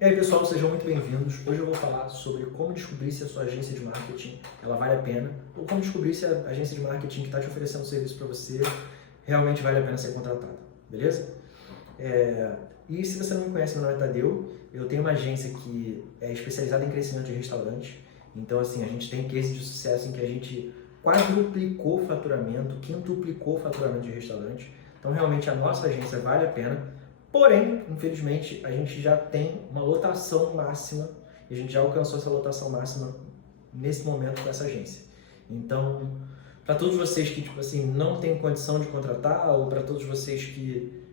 E aí pessoal, sejam muito bem-vindos. Hoje eu vou falar sobre como descobrir se a sua agência de marketing ela vale a pena ou como descobrir se a agência de marketing que está te oferecendo serviço para você realmente vale a pena ser contratada, beleza? E se você não me conhece, meu nome é Tadeu, eu tenho uma agência que é especializada em crescimento de restaurantes. Então assim, a gente tem cases de sucesso em que a gente quadruplicou o faturamento, quintuplicou o faturamento de restaurantes. Então realmente a nossa agência vale a pena. Porém, infelizmente, a gente já tem uma lotação máxima e a gente já alcançou essa lotação máxima nesse momento com essa agência. Então, para todos vocês que tipo assim não têm condição de contratar ou para todos vocês que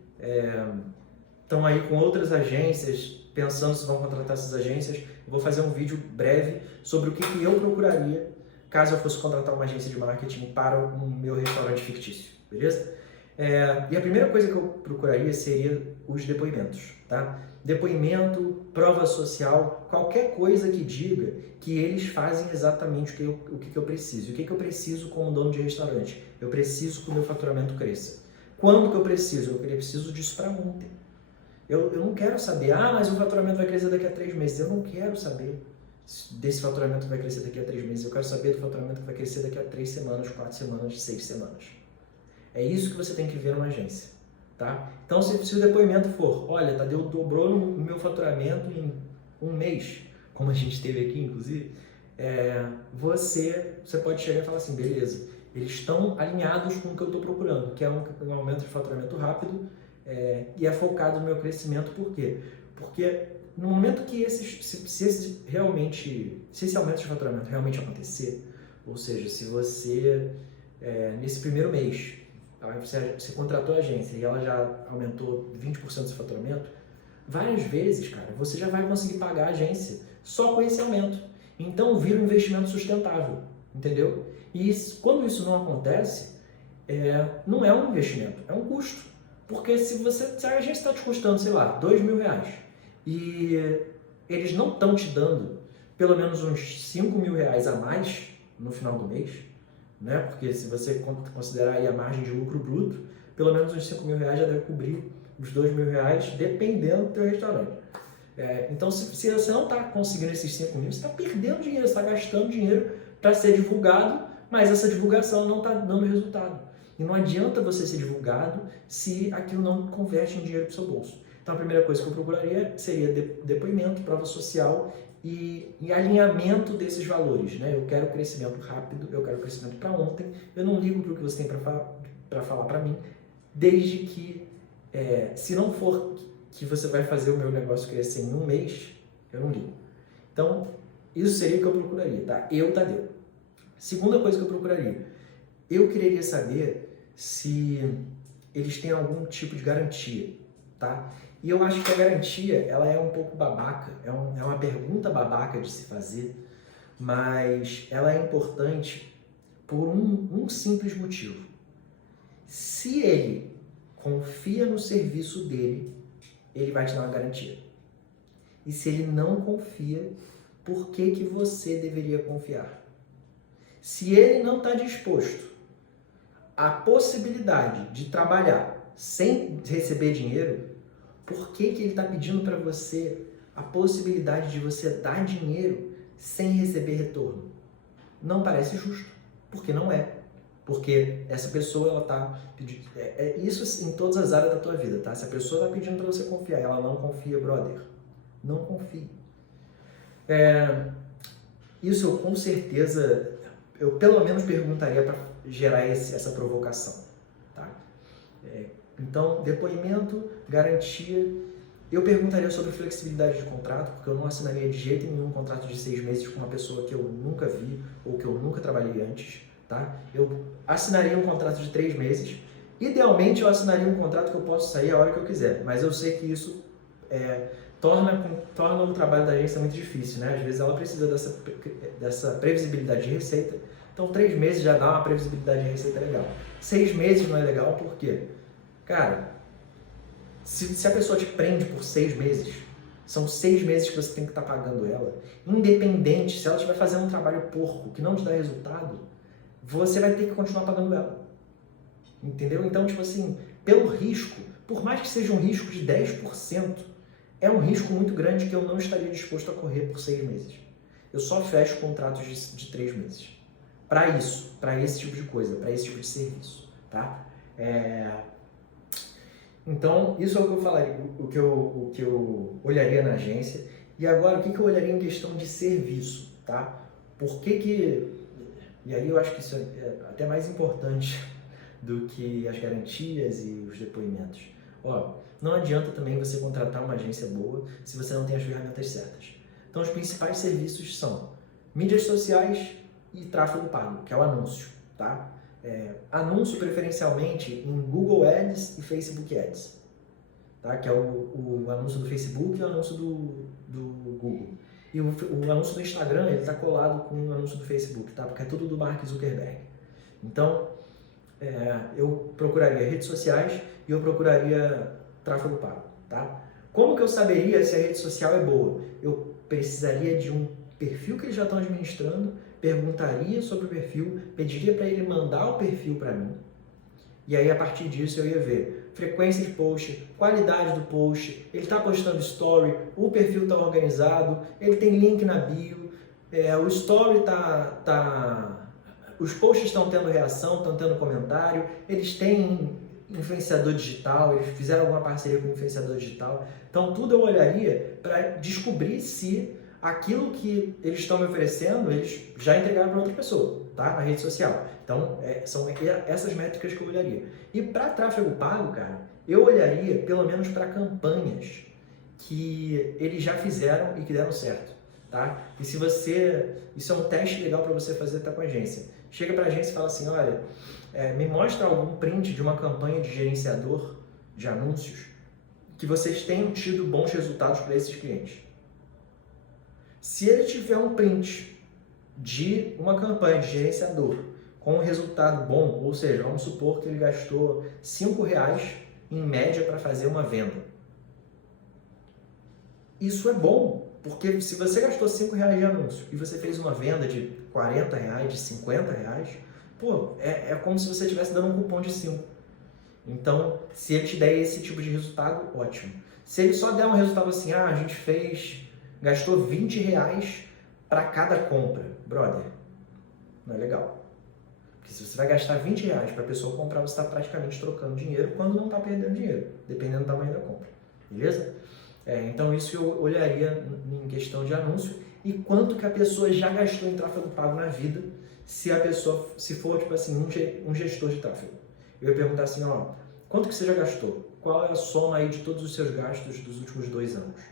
estão aí com outras agências pensando se vão contratar essas agências, eu vou fazer um vídeo breve sobre o que eu procuraria caso eu fosse contratar uma agência de marketing para o meu restaurante fictício, beleza? E a primeira coisa que eu procuraria seria os depoimentos, tá? Depoimento, prova social, qualquer coisa que diga que eles fazem exatamente o que eu preciso. O que eu preciso como dono de restaurante? Eu preciso que o meu faturamento cresça. Quando que eu preciso? Eu preciso disso para ontem. Eu não quero saber, mas o faturamento vai crescer daqui a 3 meses. Eu não quero saber desse faturamento que vai crescer daqui a 3 meses. Eu quero saber do faturamento que vai crescer daqui a 3 semanas, 4 semanas, 6 semanas. É isso que você tem que ver numa agência, tá? Então, se o depoimento for, olha, Tadeu dobrou no meu faturamento em um mês, como a gente teve aqui, inclusive, você pode chegar e falar assim, beleza, eles estão alinhados com o que eu estou procurando, que é um aumento de faturamento rápido e é focado no meu crescimento. Por quê? Porque no momento que se esse aumento de faturamento realmente acontecer, ou seja, se você, nesse primeiro mês, você contratou a agência e ela já aumentou 20% do seu faturamento, várias vezes, cara, você já vai conseguir pagar a agência só com esse aumento. Então vira um investimento sustentável, entendeu? E quando isso não acontece, não é um investimento, é um custo. Porque se a agência está te custando, sei lá, R$2.000 e eles não estão te dando pelo menos uns R$5.000 a mais no final do mês, né? Porque se você considerar aí a margem de lucro bruto, pelo menos uns R$5.000 já deve cobrir os R$2.000, dependendo do teu restaurante. Então, se você não está conseguindo esses 5 mil, você está perdendo dinheiro, você está gastando dinheiro para ser divulgado, mas essa divulgação não está dando resultado. E não adianta você ser divulgado se aquilo não converte em dinheiro para o seu bolso. Então, a primeira coisa que eu procuraria seria depoimento, prova social e alinhamento desses valores, né? Eu quero crescimento rápido, eu quero crescimento para ontem, eu não ligo para o que você tem para falar para mim, desde que, se não for que você vai fazer o meu negócio crescer em um mês, eu não ligo. Então, isso seria o que eu procuraria, tá? Tadeu. Segunda coisa que eu procuraria, eu queria saber se eles têm algum tipo de garantia, tá? E eu acho que a garantia, ela é um pouco babaca, é uma pergunta babaca de se fazer, mas ela é importante por um simples motivo. Se ele confia no serviço dele, ele vai te dar uma garantia. E se ele não confia, por que você deveria confiar? Se ele não está disposto à possibilidade de trabalhar sem receber dinheiro, por que ele está pedindo para você a possibilidade de você dar dinheiro sem receber retorno? Não parece justo, porque não é. Porque essa pessoa, ela está pedindo... isso em todas as áreas da tua vida, tá? Se a pessoa está pedindo para você confiar, ela não confia, brother. Não confie. Isso eu com certeza, eu pelo menos perguntaria para gerar essa provocação, tá? Então, depoimento, garantia. Eu perguntaria sobre flexibilidade de contrato, porque eu não assinaria de jeito nenhum um contrato de 6 meses com uma pessoa que eu nunca vi ou que eu nunca trabalhei antes, tá? Eu assinaria um contrato de 3 meses. Idealmente, eu assinaria um contrato que eu posso sair a hora que eu quiser, mas eu sei que isso torna o trabalho da agência muito difícil, né? Às vezes ela precisa dessa previsibilidade de receita. Então, 3 meses já dá uma previsibilidade de receita legal. 6 meses não é legal, por quê? Cara, se a pessoa te prende por 6 meses, são 6 meses que você tem que estar pagando ela. Independente, se ela estiver fazendo um trabalho porco que não te dá resultado, você vai ter que continuar pagando ela. Entendeu? Então, tipo assim, pelo risco, por mais que seja um risco de 10%, é um risco muito grande que eu não estaria disposto a correr por 6 meses. Eu só fecho contratos de 3 meses. Para isso, para esse tipo de coisa, para esse tipo de serviço, tá? Então, isso é o que eu falaria, o que eu olharia na agência. E agora, o que eu olharia em questão de serviço, tá? Por que... E aí eu acho que isso é até mais importante do que as garantias e os depoimentos. Ó, não adianta também você contratar uma agência boa se você não tem as ferramentas certas. Então, os principais serviços são mídias sociais e tráfego pago, que é o anúncio, tá? Anúncio preferencialmente em Google Ads e Facebook Ads, tá? Que é o anúncio do Facebook e o anúncio do Google. E o anúncio do Instagram, ele está colado com o anúncio do Facebook, tá? Porque é tudo do Mark Zuckerberg. Então, eu procuraria redes sociais e eu procuraria tráfego pago, tá? Como que eu saberia se a rede social é boa? Eu precisaria de um perfil que eles já estão administrando, perguntaria sobre o perfil, pediria para ele mandar o perfil para mim, e aí a partir disso eu ia ver frequência de post, qualidade do post, ele está postando story, o perfil está organizado, ele tem link na bio, o story os posts estão tendo reação, estão tendo comentário, eles têm influenciador digital, eles fizeram alguma parceria com influenciador digital. Então tudo eu olharia para descobrir se aquilo que eles estão me oferecendo, eles já entregaram para outra pessoa, tá? Na rede social. Então, são essas métricas que eu olharia. E para tráfego pago, cara, eu olharia pelo menos para campanhas que eles já fizeram e que deram certo, tá? E se você... Isso é um teste legal para você fazer até com a agência. Chega para a agência e fala assim, olha, me mostra algum print de uma campanha de gerenciador de anúncios que vocês tenham tido bons resultados para esses clientes. Se ele tiver um print de uma campanha de gerenciador com um resultado bom, ou seja, vamos supor que ele gastou R$5 em média para fazer uma venda. Isso é bom, porque se você gastou R$5 de anúncio e você fez uma venda de R$40, de R$50, pô, é como se você estivesse dando um cupom de 5. Então, se ele te der esse tipo de resultado, ótimo. Se ele só der um resultado assim, a gente gastou R$20 para cada compra, brother, não é legal. Porque se você vai gastar R$20 para a pessoa comprar, você está praticamente trocando dinheiro quando não está perdendo dinheiro, dependendo do tamanho da compra, beleza? Então isso eu olharia em questão de anúncio e quanto que a pessoa já gastou em tráfego pago na vida, se for tipo assim, um gestor de tráfego. Eu ia perguntar assim, ó, quanto que você já gastou? Qual é a soma aí de todos os seus gastos dos últimos 2 anos?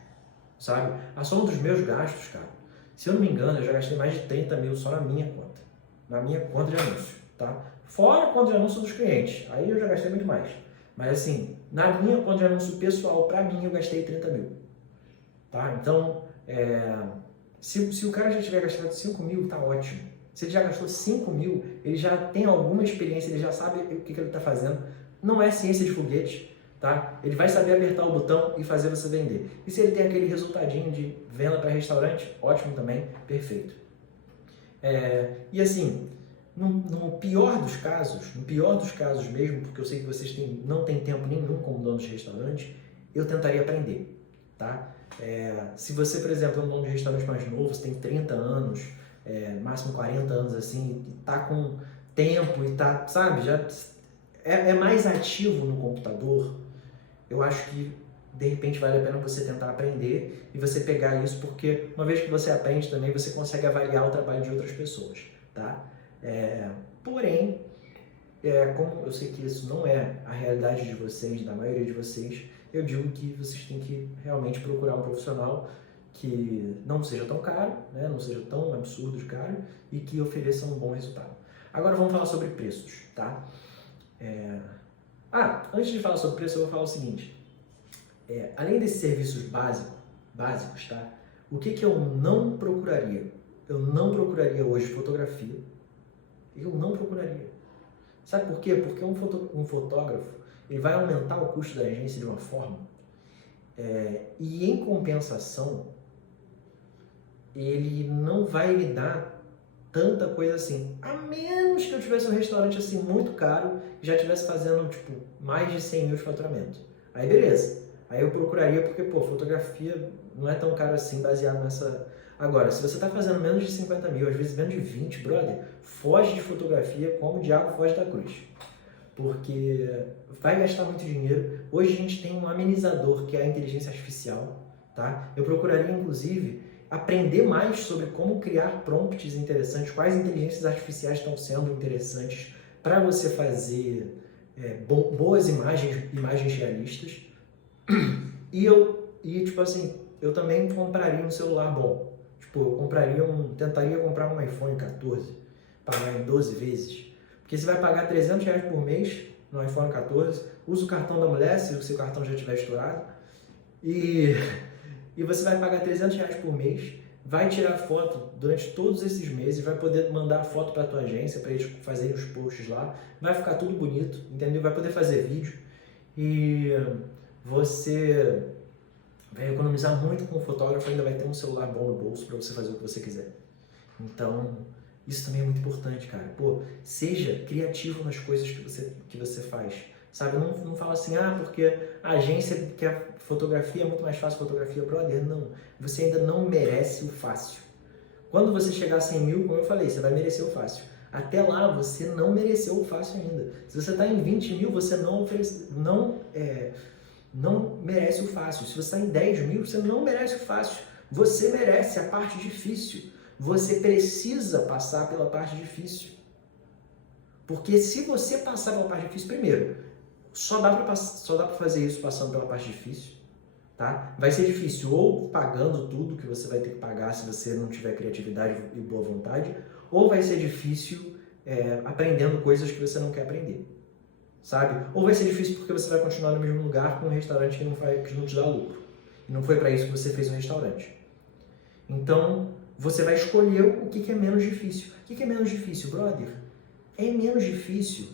Sabe? A soma dos meus gastos, cara, se eu não me engano, eu já gastei mais de 30 mil só na minha conta. Na minha conta de anúncio, tá? Fora a conta de anúncio dos clientes. Aí eu já gastei muito mais. Mas assim, na minha conta de anúncio pessoal, pra mim, eu gastei 30 mil. Tá? Então, se o cara já tiver gastado 5 mil, tá ótimo. Se ele já gastou 5 mil, ele já tem alguma experiência, ele já sabe o que ele está fazendo. Não é ciência de foguete. Tá? Ele vai saber apertar o botão e fazer você vender. E se ele tem aquele resultadinho de venda para restaurante, ótimo também, perfeito. E assim, no pior dos casos mesmo, porque eu sei que vocês não têm tempo nenhum como dono de restaurante, eu tentaria aprender. Tá? Se você, por exemplo, é um dono de restaurante mais novo, você tem 30 anos, máximo 40 anos assim, e tá com tempo e tá, sabe, já é mais ativo no computador, eu acho que de repente vale a pena você tentar aprender e você pegar isso, porque uma vez que você aprende também, você consegue avaliar o trabalho de outras pessoas, tá? Porém, como eu sei que isso não é a realidade de vocês, da maioria de vocês, eu digo que vocês têm que realmente procurar um profissional que não seja tão caro, né? Não seja tão absurdo de caro e que ofereça um bom resultado. Agora vamos falar sobre preços, tá? Antes de falar sobre preço, eu vou falar o seguinte. Além desses serviços básicos, tá? O que eu não procuraria? Eu não procuraria hoje fotografia. Eu não procuraria. Sabe por quê? Porque um fotógrafo, ele vai aumentar o custo da agência de uma forma e em compensação, ele não vai me dar tanta coisa assim, a menos que eu tivesse um restaurante assim muito caro e já estivesse fazendo tipo mais de 100 mil de faturamento. Aí beleza, Aí eu procuraria porque, pô, fotografia não é tão caro assim baseado nessa... Agora, se você tá fazendo menos de 50 mil, às vezes menos de 20, brother, foge de fotografia como o diabo foge da cruz. Porque vai gastar muito dinheiro. Hoje a gente tem um amenizador que é a inteligência artificial, tá? Eu procuraria, inclusive, aprender mais sobre como criar prompts interessantes, quais inteligências artificiais estão sendo interessantes para você fazer boas imagens realistas. Tipo assim, eu também compraria um celular bom. Tipo, tentaria comprar um iPhone 14, pagar em 12 vezes. Porque você vai pagar R$300 por mês no iPhone 14, usa o cartão da mulher, se o seu cartão já estiver estourado, e você vai pagar R$300 por mês, vai tirar foto durante todos esses meses, vai poder mandar foto para a tua agência, para eles fazerem os posts lá, vai ficar tudo bonito, entendeu? Vai poder fazer vídeo, e você vai economizar muito com o fotógrafo, ainda vai ter um celular bom no bolso para você fazer o que você quiser. Então, isso também é muito importante, cara. Pô, seja criativo nas coisas que você faz. Sabe, não fala assim, porque a agência quer fotografia, é muito mais fácil fotografia, brother. Não, você ainda não merece o fácil. Quando você chegar a 100 mil, como eu falei, você vai merecer o fácil. Até lá, você não mereceu o fácil ainda. Se você está em 20 mil, você não merece o fácil. Se você está em 10 mil, você não merece o fácil. Você merece a parte difícil. Você precisa passar pela parte difícil. Porque se você passar pela parte difícil, primeiro, só dá para fazer isso passando pela parte difícil, tá? Vai ser difícil ou pagando tudo que você vai ter que pagar se você não tiver criatividade e boa vontade, ou vai ser difícil aprendendo coisas que você não quer aprender, sabe? Ou vai ser difícil porque você vai continuar no mesmo lugar com um restaurante que não te dá lucro. E não foi para isso que você fez um restaurante. Então, você vai escolher o que é menos difícil. O que é menos difícil, brother? É menos difícil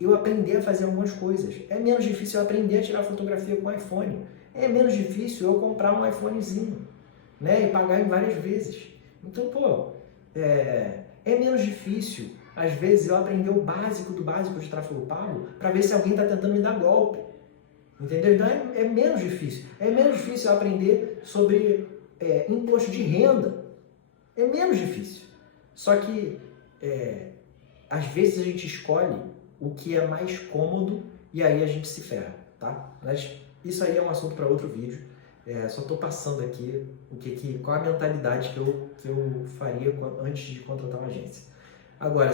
eu aprender a fazer algumas coisas. É menos difícil eu aprender a tirar fotografia com o iPhone. É menos difícil eu comprar um iPhonezinho, né? E pagar em várias vezes. Então, pô, é menos difícil, às vezes, eu aprender o básico do básico de tráfego pago para ver se alguém está tentando me dar golpe. Entendeu? Então, é menos difícil. É menos difícil eu aprender sobre imposto de renda. É menos difícil. Só que, às vezes, a gente escolhe o que é mais cômodo e aí a gente se ferra, tá? Mas isso aí é um assunto para outro vídeo. Só estou passando aqui qual a mentalidade que eu faria antes de contratar uma agência. Agora,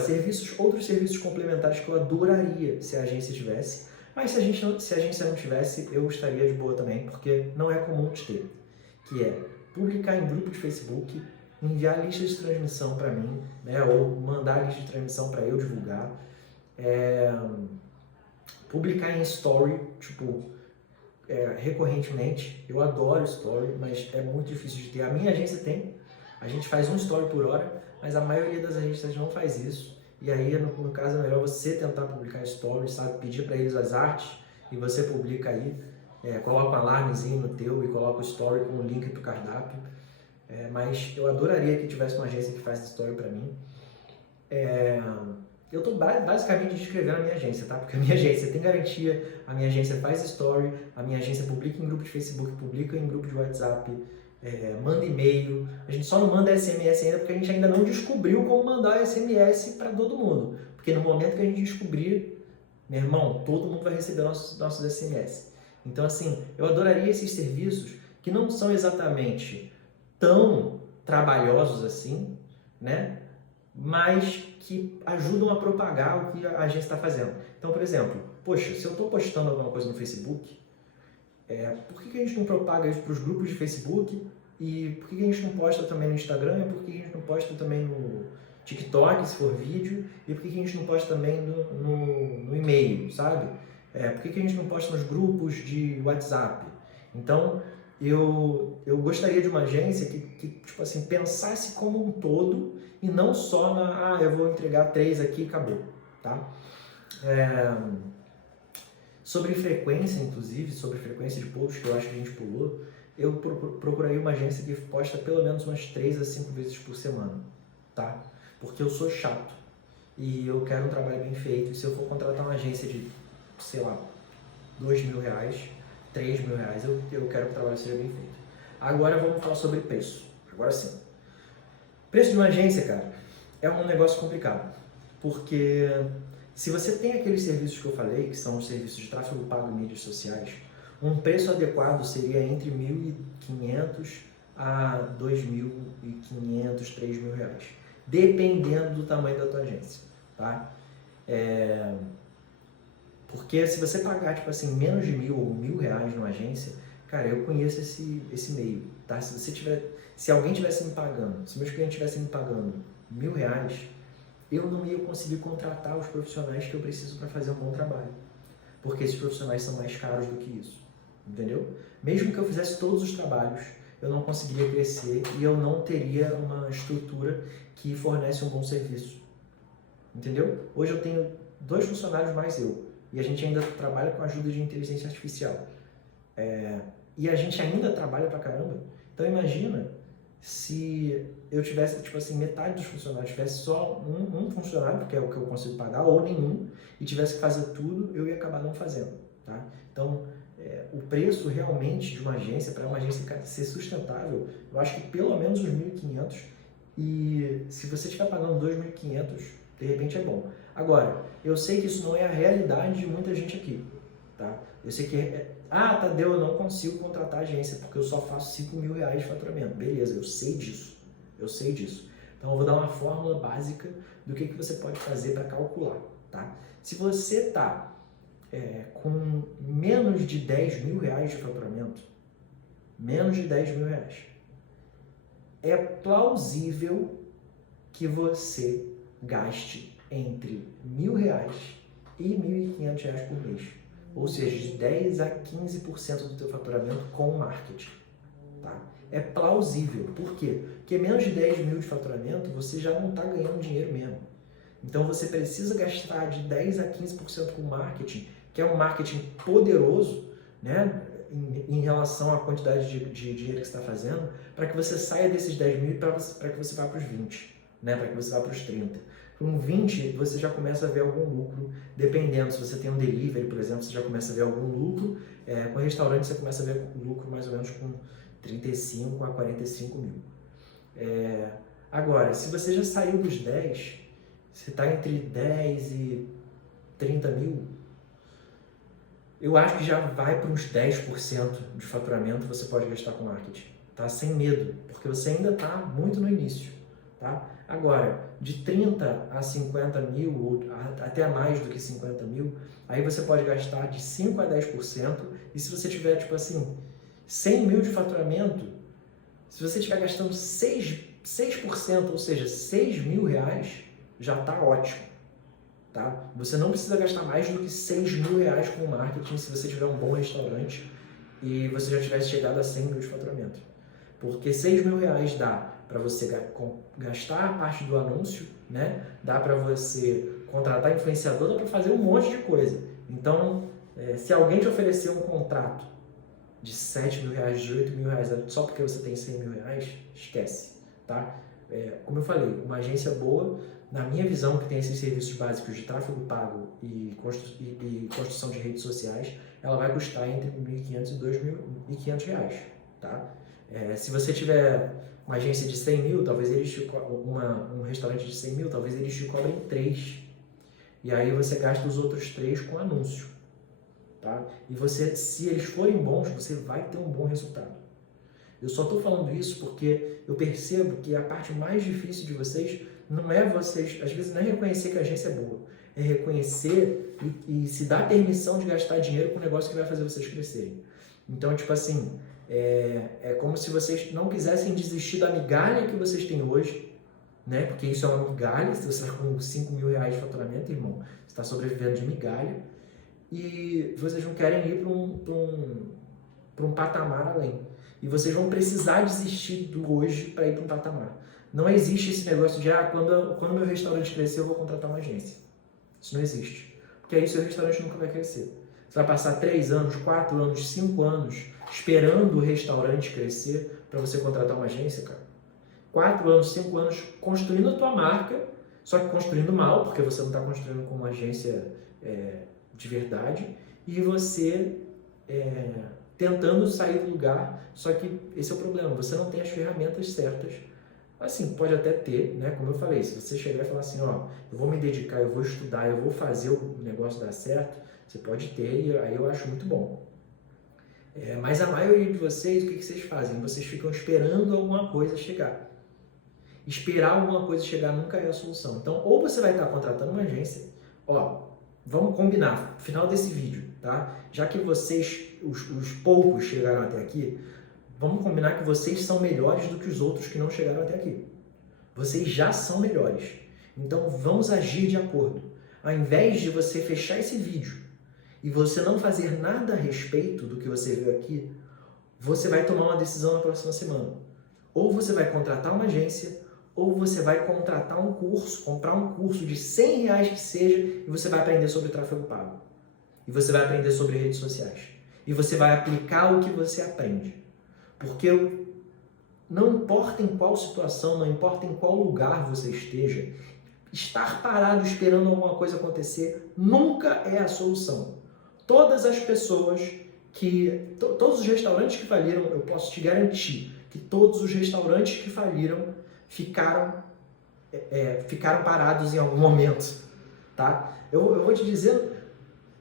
outros serviços complementares que eu adoraria se a agência tivesse, mas se a agência não tivesse, eu estaria de boa também, porque não é comum de ter, que é publicar em grupo de Facebook, enviar lista de transmissão para mim, né, ou mandar lista de transmissão para eu divulgar, publicar em story, tipo, recorrentemente. Eu adoro story, mas é muito difícil de ter. A minha agência tem, a gente faz um story por hora, mas a maioria das agências não faz isso. E aí, no caso, é melhor você tentar publicar stories, sabe? Pedir para eles as artes e você publica aí. Coloca um alarmezinho no teu e coloca o story com o link do cardápio. Mas eu adoraria que tivesse uma agência que faz story para mim. Eu estou basicamente descrevendo a minha agência, tá? Porque a minha agência tem garantia, a minha agência faz story, a minha agência publica em grupo de Facebook, publica em grupo de WhatsApp, manda e-mail. A gente só não manda SMS ainda porque a gente ainda não descobriu como mandar SMS para todo mundo. Porque no momento que a gente descobrir, meu irmão, todo mundo vai receber nossos SMS. Então, assim, eu adoraria esses serviços que não são exatamente tão trabalhosos assim, né? Mas que ajudam a propagar o que a agência está fazendo. Então, por exemplo, poxa, se eu estou postando alguma coisa no Facebook, por que a gente não propaga isso para os grupos de Facebook? E por que a gente não posta também no Instagram? E por que a gente não posta também no TikTok, se for vídeo? E por que a gente não posta também no e-mail, sabe? Por que a gente não posta nos grupos de WhatsApp? Então, eu gostaria de uma agência que tipo assim, pensasse como um todo e não só eu vou entregar 3 aqui e acabou, tá? Sobre frequência, inclusive, sobre frequência de post, que eu acho que a gente pulou, eu procuraria uma agência que posta pelo menos umas 3 a 5 vezes por semana, tá? Porque eu sou chato e eu quero um trabalho bem feito. E se eu for contratar uma agência de, sei lá, R$2.000, R$ 3.000, eu quero que o trabalho seja bem feito. Agora vamos falar sobre preço. Agora sim. Preço de uma agência, cara, é um negócio complicado. Porque se você tem aqueles serviços que eu falei, que são os serviços de tráfego pago em mídias sociais, um preço adequado seria entre R$ 1.500 a R$ 2.500, R$ 3.000, dependendo do tamanho da tua agência, tá? Porque se você pagar, tipo assim, menos de R$ 1.000 ou R$ 1.000 numa agência, cara, eu conheço esse meio, tá? Se alguém tivesse me pagando, se meus clientes tivessem me pagando R$ 1.000, eu não ia conseguir contratar os profissionais que eu preciso para fazer um bom trabalho. Porque esses profissionais são mais caros do que isso, entendeu? Mesmo que eu fizesse todos os trabalhos, eu não conseguiria crescer e eu não teria uma estrutura que fornece um bom serviço, entendeu? Hoje eu tenho 2 funcionários mais eu, e a gente ainda trabalha com a ajuda de inteligência artificial. E a gente ainda trabalha pra caramba. Então imagina se eu tivesse, tipo assim, metade dos funcionários, tivesse só um funcionário, porque é o que eu consigo pagar, ou nenhum, e tivesse que fazer tudo, eu ia acabar não fazendo, tá? Então, o preço realmente de uma agência, para uma agência ser sustentável, eu acho que pelo menos os 1.500, e se você estiver pagando 2.500, de repente é bom. Agora, eu sei que isso não é a realidade de muita gente aqui, tá? Eu sei que Tadeu, eu não consigo contratar agência porque eu só faço R$ 5.000 de faturamento. Beleza, eu sei disso. Então eu vou dar uma fórmula básica do que você pode fazer para calcular, tá? Se você tá com menos de R$ 10.000 de faturamento, menos de R$ 10.000, é plausível que você gaste entre R$ 1.000 e R$ 1.500 por mês. Ou seja, de 10 a 15% do teu faturamento com marketing, tá? É plausível. Por quê? Porque menos de 10.000 de faturamento, você já não está ganhando dinheiro mesmo. Então você precisa gastar de 10 a 15% com marketing, que é um marketing poderoso, né? Em relação à quantidade de dinheiro que você está fazendo, para que você saia desses 10.000 para que você vá para os 20, né? Para que você vá para os 30. Com 20, você já começa a ver algum lucro, dependendo, se você tem um delivery, por exemplo, você já começa a ver algum lucro, com restaurante você começa a ver lucro mais ou menos com 35 a 45 mil. Agora, se você já saiu dos 10, você está entre 10 e 30 mil, eu acho que já vai para uns 10% de faturamento você pode gastar com marketing, tá? Sem medo, porque você ainda está muito no início, tá? Agora, de 30 a 50 mil, ou até mais do que 50 mil, aí você pode gastar de 5 a 10%, e se você tiver, tipo assim, 100 mil de faturamento, se você estiver gastando 6%, ou seja, R$ 6.000, já está ótimo, tá? Você não precisa gastar mais do que R$ 6.000 com marketing se você tiver um bom restaurante e você já tivesse chegado a 100 mil de faturamento. Porque R$ 6.000 dá para você gastar a parte do anúncio, né? Dá para você contratar influenciador, dá para fazer um monte de coisa. Então, se alguém te oferecer um contrato de R$ 7.000, de R$ 8.000, só porque você tem R$ 100.000, esquece, tá? Como eu falei, uma agência boa, na minha visão, que tem esses serviços básicos de tráfego pago e construção de redes sociais, ela vai custar entre R$ 1.500 e R$ 2.500, tá? Se você tiver uma agência de 100 mil, talvez eles um restaurante de 100 mil, talvez eles te cobrem 3. E aí você gasta os outros 3 com anúncio, tá? E se eles forem bons, você vai ter um bom resultado. Eu só estou falando isso porque eu percebo que a parte mais difícil de vocês não é vocês, às vezes não é reconhecer que a agência é boa, é reconhecer e se dar permissão de gastar dinheiro com um negócio que vai fazer vocês crescerem. Então, tipo assim, é como se vocês não quisessem desistir da migalha que vocês têm hoje, né? Porque isso é uma migalha. Se você está com R$ 5.000 de faturamento, irmão, você está sobrevivendo de migalha, e vocês não querem ir para um patamar além. E vocês vão precisar desistir do hoje para ir para um patamar. Não existe esse negócio de quando meu restaurante crescer, eu vou contratar uma agência. Isso não existe. Porque aí seu restaurante nunca vai crescer. Você vai passar 3 anos, 4 anos, 5 anos esperando o restaurante crescer para você contratar uma agência, cara. 4 anos, 5 anos construindo a tua marca, só que construindo mal, porque você não está construindo com uma agência de verdade, e você tentando sair do lugar, só que esse é o problema, você não tem as ferramentas certas. Assim, pode até ter, né? Como eu falei, se você chegar e falar assim, ó, eu vou me dedicar, eu vou estudar, eu vou fazer o negócio dar certo, você pode ter, e aí eu acho muito bom. Mas a maioria de vocês, o que vocês fazem? Vocês ficam esperando alguma coisa chegar. Esperar alguma coisa chegar nunca é a solução. Então, ou você vai estar contratando uma agência, ó, vamos combinar, final desse vídeo, tá? Já que vocês, os poucos chegaram até aqui, vamos combinar que vocês são melhores do que os outros que não chegaram até aqui. Vocês já são melhores. Então, vamos agir de acordo. Ao invés de você fechar esse vídeo e você não fazer nada a respeito do que você viu aqui, você vai tomar uma decisão na próxima semana. Ou você vai contratar uma agência, ou você vai contratar um curso, comprar um curso de R$100 que seja, e você vai aprender sobre tráfego pago. E você vai aprender sobre redes sociais. E você vai aplicar o que você aprende. Porque não importa em qual situação, não importa em qual lugar você esteja, estar parado esperando alguma coisa acontecer nunca é a solução. Todas as pessoas todos os restaurantes que faliram, eu posso te garantir que todos os restaurantes que faliram ficaram parados em algum momento, tá? Eu vou te dizer,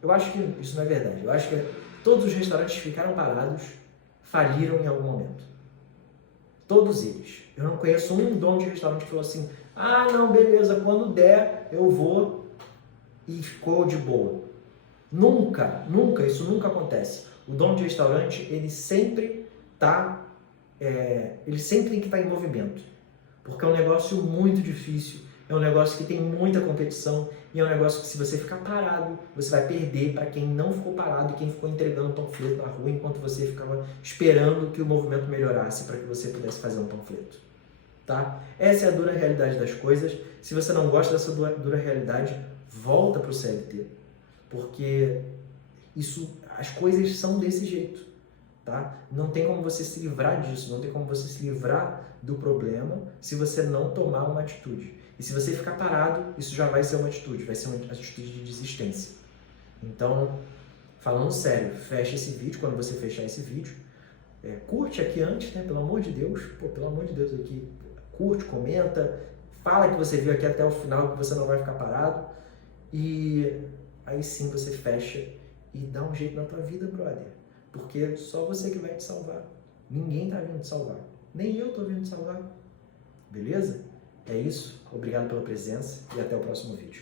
eu acho que isso não é verdade. Eu acho que todos os restaurantes que ficaram parados faliram em algum momento. Todos eles. Eu não conheço um dono de restaurante que falou assim, ah, não, beleza, quando der eu vou, e ficou de boa. Nunca, isso nunca acontece. O dono de restaurante, ele sempre tem que estar em movimento. Porque é um negócio muito difícil, é um negócio que tem muita competição e é um negócio que se você ficar parado, você vai perder para quem não ficou parado e quem ficou entregando panfleto na rua enquanto você ficava esperando que o movimento melhorasse para que você pudesse fazer um panfleto. Tá? Essa é a dura realidade das coisas. Se você não gosta dessa dura realidade, volta para o CLT. Porque as coisas são desse jeito. Tá? Não tem como você se livrar disso, não tem como você se livrar do problema se você não tomar uma atitude. E se você ficar parado, isso já vai ser uma atitude, vai ser uma atitude de desistência. Então, falando sério, fecha esse vídeo, quando você fechar esse vídeo, curte aqui antes, né? Pelo amor de Deus, pelo amor de Deus aqui, curte, comenta, fala que você viu aqui até o final, que você não vai ficar parado, e aí sim você fecha e dá um jeito na tua vida, brother. Porque só você que vai te salvar. Ninguém tá vindo te salvar. Nem eu tô vindo te salvar. Beleza? É isso. Obrigado pela presença e até o próximo vídeo.